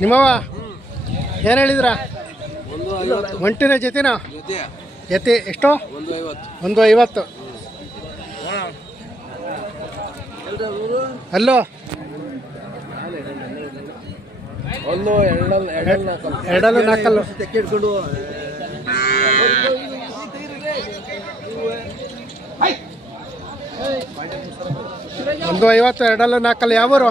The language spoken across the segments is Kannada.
ನಿಮ್ಮವ ಏನು ಹೇಳಿದ್ರ? ಒಂಟಿನ ಜೊತೆನ ಜೊತೆ ಎಷ್ಟು? 150. ಅಲ್ಲೋ ಎರಡಲ್ಲೂ ನಾಲ್ಕಲ್ಲು 150 ಎರಡಲ್ಲೂ ನಾಲ್ಕಲ್ಲು. ಯಾವೂರು?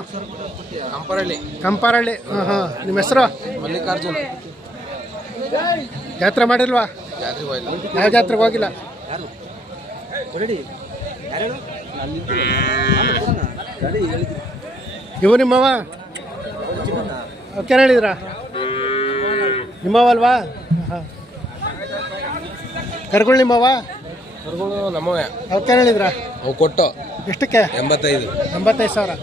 ಕಂಪಾರಳ್ಳಿ. ಹಾಂ. ನಿಮ್ಮ ಹೆಸರು? ಮಲ್ಲಿಕಾರ್ಜುನ್. ಜಾತ್ರೆ ಮಾಡಿಲ್ವಾ? ಯಾವ ಜಾತ್ರೆಗೆ ಹೋಗಿಲ್ಲ? ಇವು ನಿಮ್ಮವ ಓಕೆ ಹೇಳಿದ್ರ? ನಿಮ್ಮವಲ್ವಾ? ಹಾಂ. ಕರ್ಗಳು ನಿಮ್ಮವ? ನಮ್ಮವೇ. ಅವಕ್ಕೆ ಹೇಳಿದ್ರ? ಅವು ಕೊಟ್ಟು ಎಷ್ಟಕ್ಕೆ? 85,000.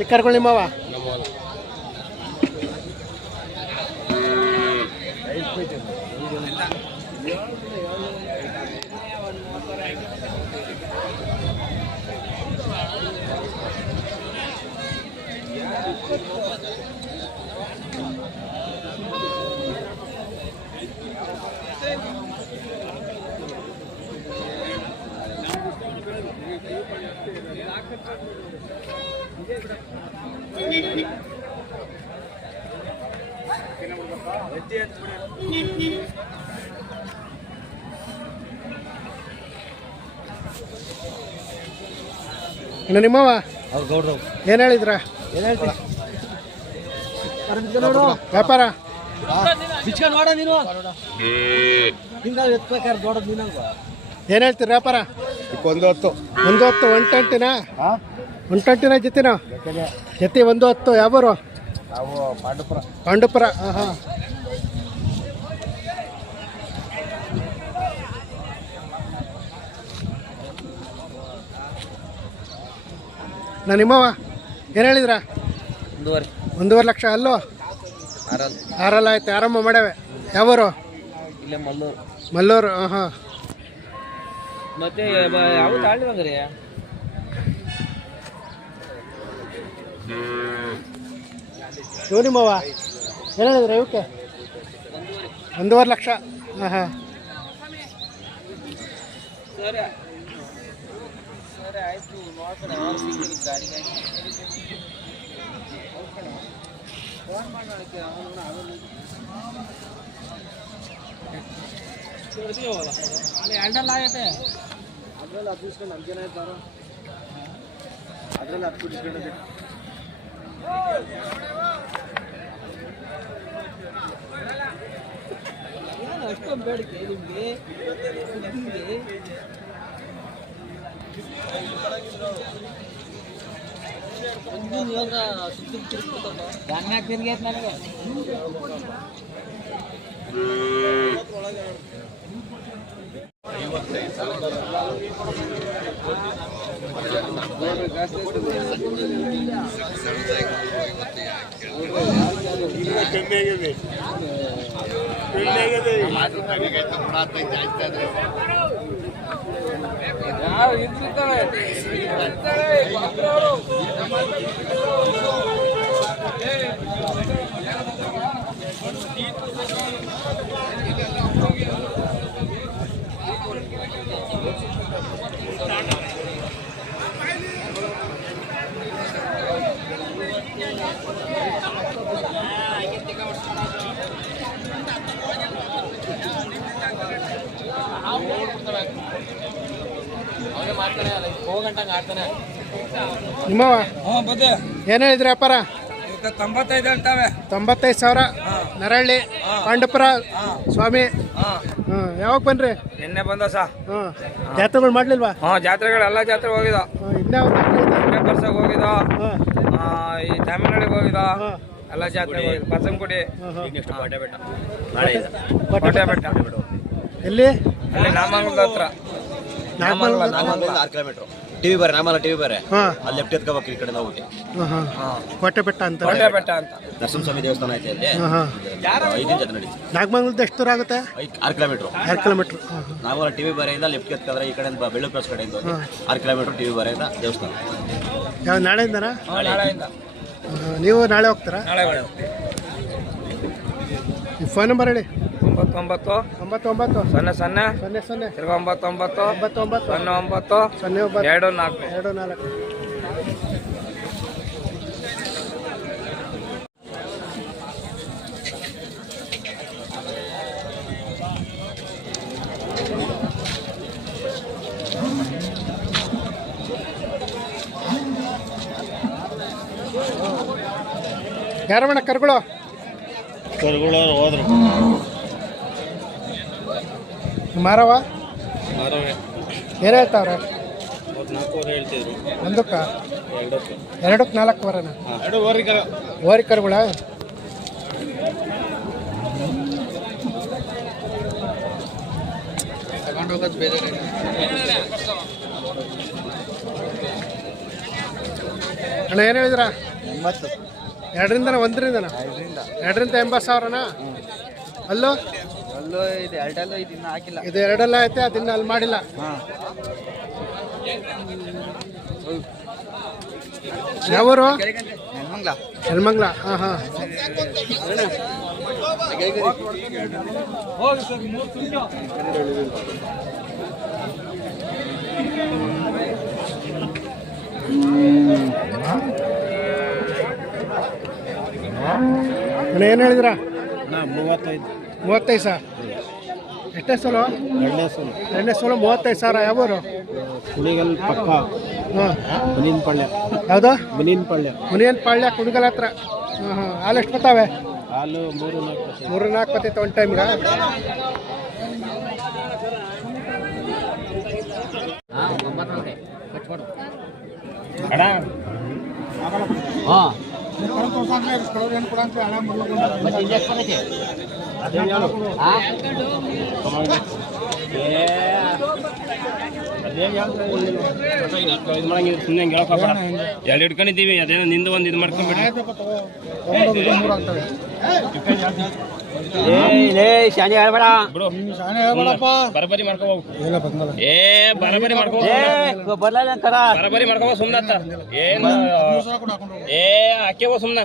ಈ ಕರ್ಗಳು ನಿಮ್ಮವ? ಇನ್ನು ನಿಮ್ಮವ ಏನು ಹೇಳಿದ್ರ? ವ್ಯಾಪಾರ ಏನು ಹೇಳ್ತೀರಿ ವ್ಯಾಪಾರ? 110. 110. 120 ಜೊತೆನಾ? ಜೊತೆ 110. ಯಾವರು? ಪಾಂಡುಪುರ. ಹಾಂ. ನಿಮ್ಮವ ಏನು ಹೇಳಿದ್ರ? 1.5 ಲಕ್ಷ. ಅಲ್ಲೋ 6 ಆಯ್ತು. ಆರಂಭ ಮಾಡವೆ. ಯಾವರು? ಮಲ್ಲೂರು. ಹಾಂ. ಮತ್ತೆ ಯಾವ ತಾಳ್ರಿ? ಇವು ನಿಮ್ಮವ ಏನು ಹೇಳಿದ್ರೆ? ಇವಕ್ಕೆ 1.5 ಲಕ್ಷ. ಹಾಂ. ಸರಿ ಆಯ್ತು. ಹ್ಯಾಂಡಲ್ ಆಗೈತೆ ಅದ್ರಲ್ಲಿ 10 ಇಸ್ಕೊಂಡು 5 ಜನ ಇದ್ದಾರ. ಅದ್ರಲ್ಲಿ 10 ಇಸ್ಕೊಂಡಿದ್ದೆ. ಅಷ್ಟೊಂದು ಬೇಡಿಕೆ ನಿಮಗೆ? ಇವಾಗ ಸುತ್ತ ತಿರ್ಗಿ ತಿರ್ಗೈತೆ ನನಗೆ. ನಿಮ್ಮವ ಏನು ಹೇಳಿದ್ರಿ ವ್ಯಾಪಾರ? 95 ಅಂತವೆ. 95,000. ನರಹಳ್ಳಿ ಪಾಂಡುಪುರ ಸ್ವಾಮಿ. ಯಾವಾಗ ಬನ್ರಿ? ನಿನ್ನೆ ಬಂದ ಸಾ. ಜಾತ್ರೆಗಳು ಮಾಡ್ಲಿಲ್ವಾ? ಜಾತ್ರೆಗಳು ಎಲ್ಲ ಜಾತ್ರೆ ಹೋಗಿದ. ಇನ್ನೇ ಬರ್ಸಾಗ ಹೋಗಿದ. ಈ ತಮಿಳ್ನಾಡಿಗೆ ಹೋಗಿದ. ಎಲ್ಲ ಜಾತ್ರೆ ಹೋಗಿದ. ಬಸಂಗುಡಿ. ಕೋಟೆ ಬೆಟ್ಟ. ಎಲ್ಲಿ? ಅಲ್ಲಿ ನಾಮಂಗಲದ ಹತ್ರ. ನಾಗಮಂಗಲ 6 ಕಿಲೋಮೀಟರ್. ಟಿವಿ ಬೇರೆ, ನಾಮಲ್ಲ ಟಿವಿ ಬೇರೆ. ಹಾಂ ಅಲ್ಲಿ ಲೆಫ್ಟ್ ಎತ್ಕೋಬೇಕು, ಈ ಕಡೆ ಹೋಗ್ಬಿಟ್ಟು. ಹಾಂ ಹಾಂ ಕೋಟೆ ಬೆಟ್ಟ ಅಂತ. ಕೋಟೆ ಬೆಟ್ಟ ಅಂತ. ನರಸಿಂಹಸ್ವಾಮಿ ದೇವಸ್ಥಾನ ಐತೆ ಅಲ್ಲಿ. ಹಾಂ ಹಾಂ 5 ಜೊತೆ ನಡಿ. ನಾಗಮಂಗಲದ ಎಷ್ಟು ದೂರ ಆಗುತ್ತೆ? 6 ಕಿಲೋಮೀಟರ್. 2 ಕಿಲೋಮೀಟ್ರ್. ಹಾಂ ಹಾಂ ನಾಮಲ್ಲ ಟಿವಿ ಬೇರೆಯಿಂದ ಲೆಫ್ಟ್ ಎತ್ಕೊಂಡ್ರೆ ಈ ಕಡೆಯಿಂದ ಬೆಳ್ಳು ಕ್ರಾಸ್ ಕಡೆಯಿಂದ ಹೋಗಿ 6 ಕಿಲೋಮೀಟರ್ ಟಿವಿ ಬೇರೆಯಿಂದ ದೇವಸ್ಥಾನ. ಯಾವ ನಾಳೆಯಿಂದನಾ? ನಾಳೆಯಿಂದ. ನೀವು ನಾಳೆ ಹೋಗ್ತೀರಾ? ನಾಳೆ ಒಳ್ಳೆ ನಿಮ್ಮ ಫೋನ್ ನಂಬರ್ ಹೇಳಿ. 99 99 0 0 00 ತಿರ್ಗಾ 99 99 09 09 24. 24. ಯಾರವಣ್ಣ ಕರ್ಗಳು? ಹೋದ್ರು ಮಾರವ ಏನು ಹೇಳ್ತಾವ್ರೆ? 4 ಹೇಳ್ತಿದ್ರು. ಒಂದಕ್ಕೆ 2ಕ್ಕೆ 4 ವರನ ಓರಿ ಕರುಗಳ? ಅಣ್ಣ ಏನು ಹೇಳಿದ್ರ? 2ರಿಂದ 1ರಿಂದ 80,000 ಅಲ್ಲೂ ಇದು ಎರಡಲ್ಲೂ ಇದು ಇನ್ನೂ ಹಾಕಿಲ್ಲ. ಇದು 2 ಐತೆ, ಅದನ್ನ ಅಲ್ಲಿ ಮಾಡಿಲ್ಲ. ಯಾವೂರು? ನೆಲಮಂಗ್ಲ. ಹಾಂ ಹಾಂ ಅಣ್ಣ ಏನು ಹೇಳಿದ್ರ? 35 ಸಾವಿರ. ಎಷ್ಟೇ ಸೋಲು? 2ನೇ ಸೋಲು 35,000. ಯಾವೂರು? ಕುಣಿಗಲ್ ಪಕ್ಕ ಹಾಂ ಬನೀನ್ ಪಳ್ಯ. ಯಾವುದು? ಬನೀನ್ ಪಳ್ಯ. ಮುನಿಯನ್ ಪಾಳ್ಯ ಕುಣಿಗಲ್ ಹತ್ರ. ಹಾಂ ಹಾಂ ಹಾಲು ಎಷ್ಟು ಬರ್ತಾವೆ? ಹಾಲು 3-4 ಬರ್ತೈತೆ ಒಂದು ಟೈಮ್ಗೆ. ಎರಡು ಇಟ್ಕೊಂಡಿದ್ದೀವಿ, ಅದೇನೋ ನಿಂದು ಒಂದು ಇದು ಮಾಡ್ಕೊಂಡ್ಬಿಡಿ. ಬರಬರಿ ಮಾಡ್ಕೋ, ಏ ಬರಬರಿ ಮಾಡ್ಕೋ, ಬರಬರಿ ಮಾಡ್ಕೋ ಸುಮ್ನ ಏನು ಏ ಹಾಕ್ಯವ ಸುಮ್ನ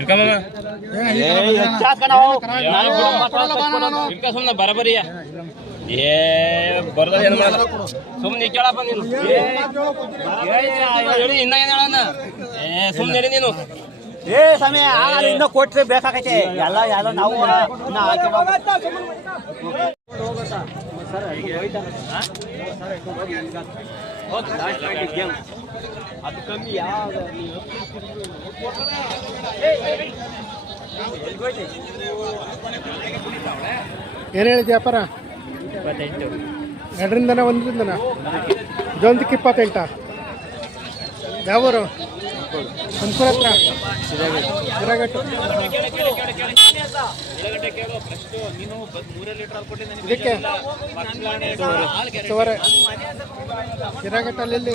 ಇಡ್ಕ ಸುಮ್ನ ಬರಬರಿಯ ಏ ಬರ್ದ ಏನು ಮಾಡ ಸುಮ್ನೆ ಕೇಳಪ್ಪ ನೀನು. ಹೇಳಿ ಇನ್ನ ಏನ್ ಹೇಳಣ್ಣ? ಏ ಸುಮ್ನೆ ಹೇಳಿ ನೀನು. ಏ ಸಮಯ ಇನ್ನ ಕೊಟ್ರೆ ಬೇಕಾಗೈತೆ ಎಲ್ಲ ಎಲ್ಲ ನಾವು ಅದು ಕಮ್ಮಿ ಯಾವ್ದು ಏನು ಹೇಳಿದ ವ್ಯಾಪಾರ? 2ರಿಂದ 1ರಿಂದ ಇದೊಂದಕ್ಕೆ 28. ಯಾವೂರು? ತುಮಕೂರು ಹತ್ರ ಹಿರೇಘಟ್ಟ. ಇದಕ್ಕೆ ಹಿರೇಘಟ್ಟಲ್ಲಿ ಎಲ್ಲಿ?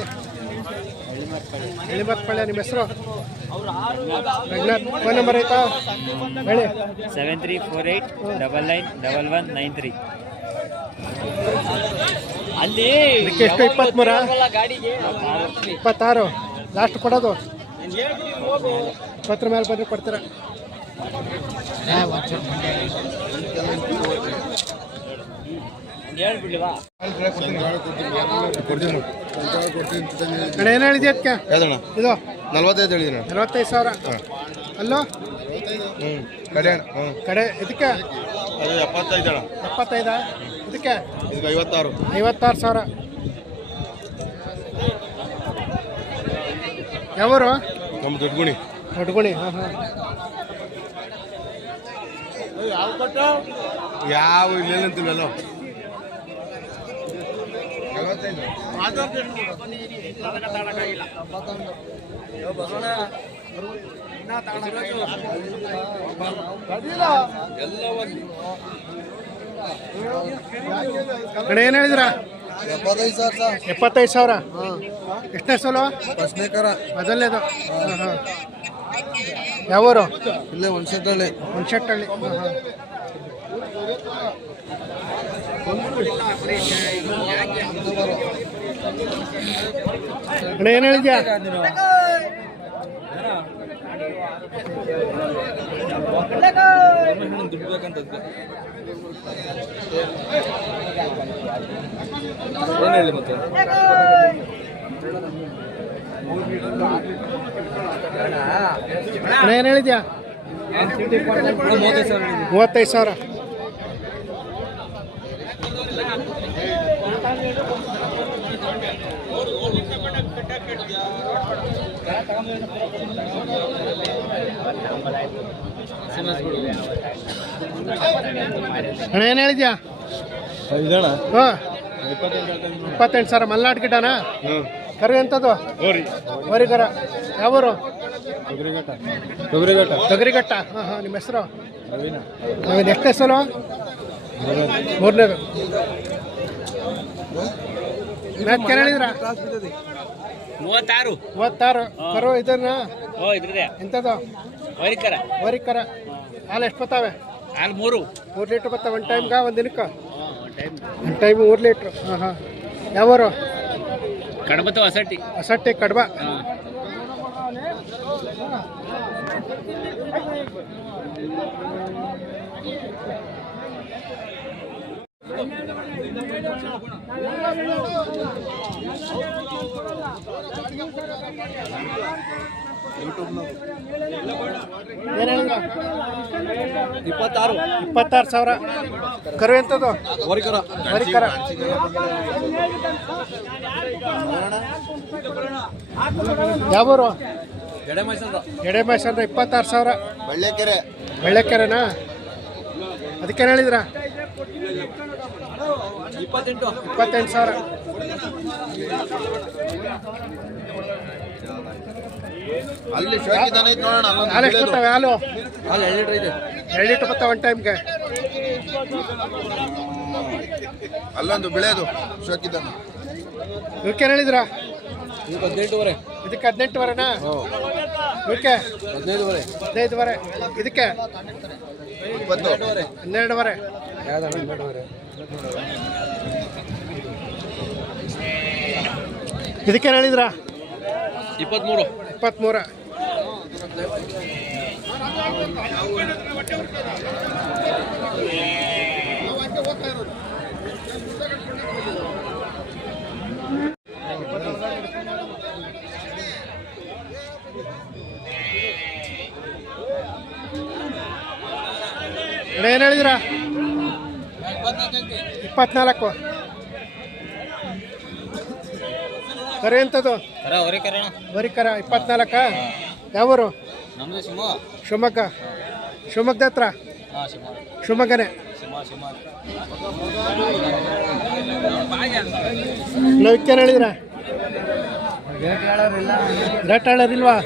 ಎಳಿಮತ್ಪಳ್ಳಿ. ನಿಮ್ಮ ಹೆಸರು? ರಘುನಾಥ್. ಫೋನ್ ನಂಬರ್ ಆಯ್ತಾ ಹೇಳಿ? 7348991193. ಅಲ್ಲಿ ಇದಕ್ಕೆ ಎಷ್ಟು? 23? 26 ಲಾಸ್ಟ್ ಕೊಡೋದು? 20 ಮೇಲೆ ಬಂದರೆ ಕೊಡ್ತೀರ? ಅಣ್ಣ ಏನು ಹೇಳಿದ್ಯ ಅದಕ್ಕೆ? ಇದು 45 ಹೇಳಿದ್ದೀನಿ. 45,000. ಅಲ್ಲೋ ಕಡೆ ಇದಕ್ಕೆ? ಅದು 75 75. ಇದಕ್ಕೆ 56. 56,000. ಯಾವೂರು? ನಮ್ಮ ದೊಡ್ಡಗುಣಿ. ದೊಡ್ಡಗುಣಿ. ಹಾಂ ಹಾಂ ಯಾವ ಇಲ್ಲೇನಂತೀವಲ್ಲ 45. ಕಡೆ ಏನು ಹೇಳಿದ್ರ? 75,000. ಎಷ್ಟನೇ ಸೋಲು? ಫಸ್ಟ್ನೇ ಕರ ಮೊದಲನೇದು. ಹಾಂ. ಯಾವೂರು? ಇಲ್ಲೇ ಒಂದ್ಸಟ್ಟಳ್ಳಿ. ಹುಣಸೆಟ್ಟಳ್ಳಿ. ಹಾಂ. ಅಣ್ಣ ಏನು ಹೇಳಿದ್ಯಾ? ಅಣ್ಣ ಏನು ಹೇಳಿದ್ಯಾ? 35,000. ಅಣ್ಣ ಏನು ಹೇಳಿದ್ಯಾ? ಹಾಂ 28,000. ಮಲ್ನಾಡ್ ಗಿಡನಾ? ಕರು ಎಂಥದ್ದು? ವರಿಗರ. ಯಾವೂರು? ತೊಗರಿಘಟ್ಟ. ಹಾಂ ಹಾಂ. ನಿಮ್ಮ ಹೆಸರು? ನವೀನ್. ಎಷ್ಟನೇ ಸಲ? ಮೂರನೇದು. ಮ್ಯಾಚ್ ಹೇಳಿದ್ರ? 36. ಕರು ಇದನ್ನ ಎಂಥದ್ದು? ವರಿಕರ. ಹಾಲು ಎಷ್ಟು ಬರ್ತಾವೆ? ಹಾಲು 3 ಲೀಟ್ರ್ ಬರ್ತಾವೆ ಒಂದು ಟೈಮ್ಗೆ? ಒಂದು ದಿನಕ್ಕೆ ಒಂದು ಟೈಮ್ 3 ಲೀಟ್ರ್. ಹಾಂ ಹಾಂ. ಯಾವೂರು? ಕಡಬ ಅಸಟ್ಟಿ ಕಡಬ. ಏನು ಹೇಳಿದ್ರ? 26,000. ಕರು ಎಂಥದ್ದು? ವರಿಕರ. ಯಾವೂರು? ಎಡೆಮೈಸಂದ್ರ. 26,000. ಬೆಳ್ಳೆಕೆರೆನಾ? ಅದಕ್ಕೇನು ಹೇಳಿದ್ರ? 28,000. ಹಾಲು ಎಷ್ಟು ಬರ್ತಾವೆ? ಹಾಲು 2 ಲೀಟ್ರ್ ಬರ್ತಾವೆ ಒಂದು ಟೈಮ್ಗೆ. ಅಲ್ಲೊಂದು ಬೆಳೆಯೋದು ಶೋಕಿದ್ದಾನ. ಇವಕ್ಕೇನು ಹೇಳಿದ್ರ? 18,500. ಇದಕ್ಕೆ 18,500ನಾ? ಇವಕ್ಕೆ 15,500. ಇದಕ್ಕೆ 12,500. ಇದಕ್ಕೇನು ಹೇಳಿದ್ರ? 23. ಏನು ಹೇಳಿದ್ರ? 24. ಕರೆ ಎಂಥದ್ದು? ವರಿಕರ. 24. ಯಾವೂರು? ಶಿವಮೊಗ್ಗದ ಹತ್ರ. ಶಿವಮೊಗ್ಗನೇ. ನಾವಿಕ್ಕೇನು ಹೇಳಿದ್ರ? ರೇಟ್ ಹೇಳೋರಿಲ್ವಾ?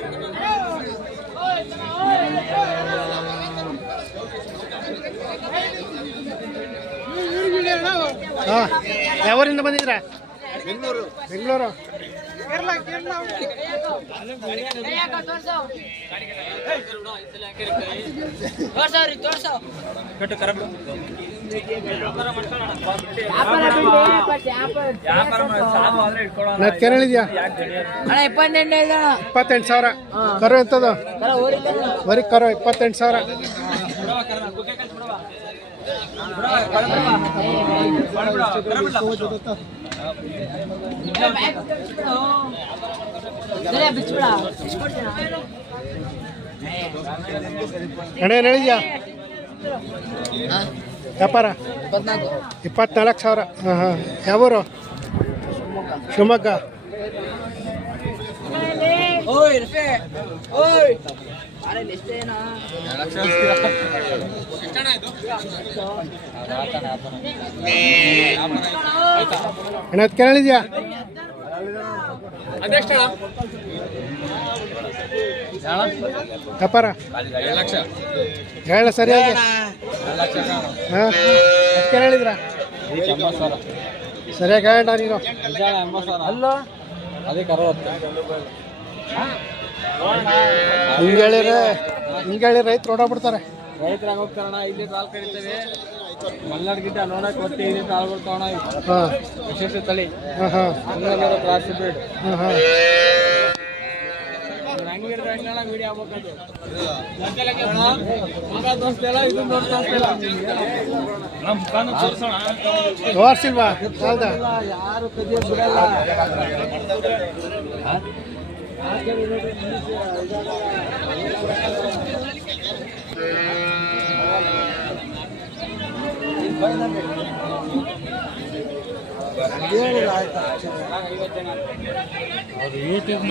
ಹಾಂ. ಯಾವೂರಿಂದ ಬಂದಿದ್ರ? ಬೆಂಗಳೂರು. ಅದಕ್ಕೇನು ಹೇಳಿದ್ಯಾ? 28,000. ಕರು ಎಂಥದ್ದು? ವರಿಕರು. 28,000. ಅಣ್ಣ ಏನು ಹೇಳಿದ್ಯಾ? ವ್ಯಾಪಾರ 24,000. ಹಾಂ ಹಾಂ. ಯಾವೂರು? ಶಿವಮೊಗ್ಗ. ಅಣ್ಣ ಅದಕ್ಕೆ ಹೇಳಿದ್ಯಾ? ವ್ಯಾಪಾರ ಹೇಳ ಸರಿಯಾಗಿ. ಹಾಂ ಅದಕ್ಕೆ ಹೇಳಿದ್ರ? ಸರಿಯಾಗಿ ಹೇಳ ನೀನು. ಅಲ್ಲೋ ಅದಕ್ಕೆ 60. ಹಿಂಗೆ ರೈತರು ಓಡಾಡ್ಬಿಡ್ತಾರೆ. ರೈತರಾಗ ಹೋಗ್ತಾರಣ. ಇಲ್ಲಿ ಕಾಲ್ ಕರಿತೇವೆ ಮಲ್ನಾಡ್ ಗಿಡ್ಡ ನೋಡಕ್ ಕೊಡ್ತೀವಿ. ಕಾಲ್ ಬರ್ತಾವಣ. ಹಾಂ ವಿಶೇಷ ತಳಿ ಹಾಂ ಹಾಂ ಹಂಗಲ್ಲರ ಕ್ರಾಸ್ ಬ್ರೀಡ್. ಹಾಂ ಹಾಂ ಹಂಗಿದ್ರೆ ಹಂಗಣ ವಿಡಿಯೋ ಆಗ್ಬೇಕದು. ಮಗ ತೋರಿಸ್ತಿಲ್ಲ, ಇದು ತೋರಿಸ್ತಿಲ್ಲ. ತೋರಿಸಿಲ್ವಾ ಹೌದಾ? ಯಾರು ಕದಿಯ ಬಿಡಲ್ಲ. ಯೂಟ್ಯೂಬ್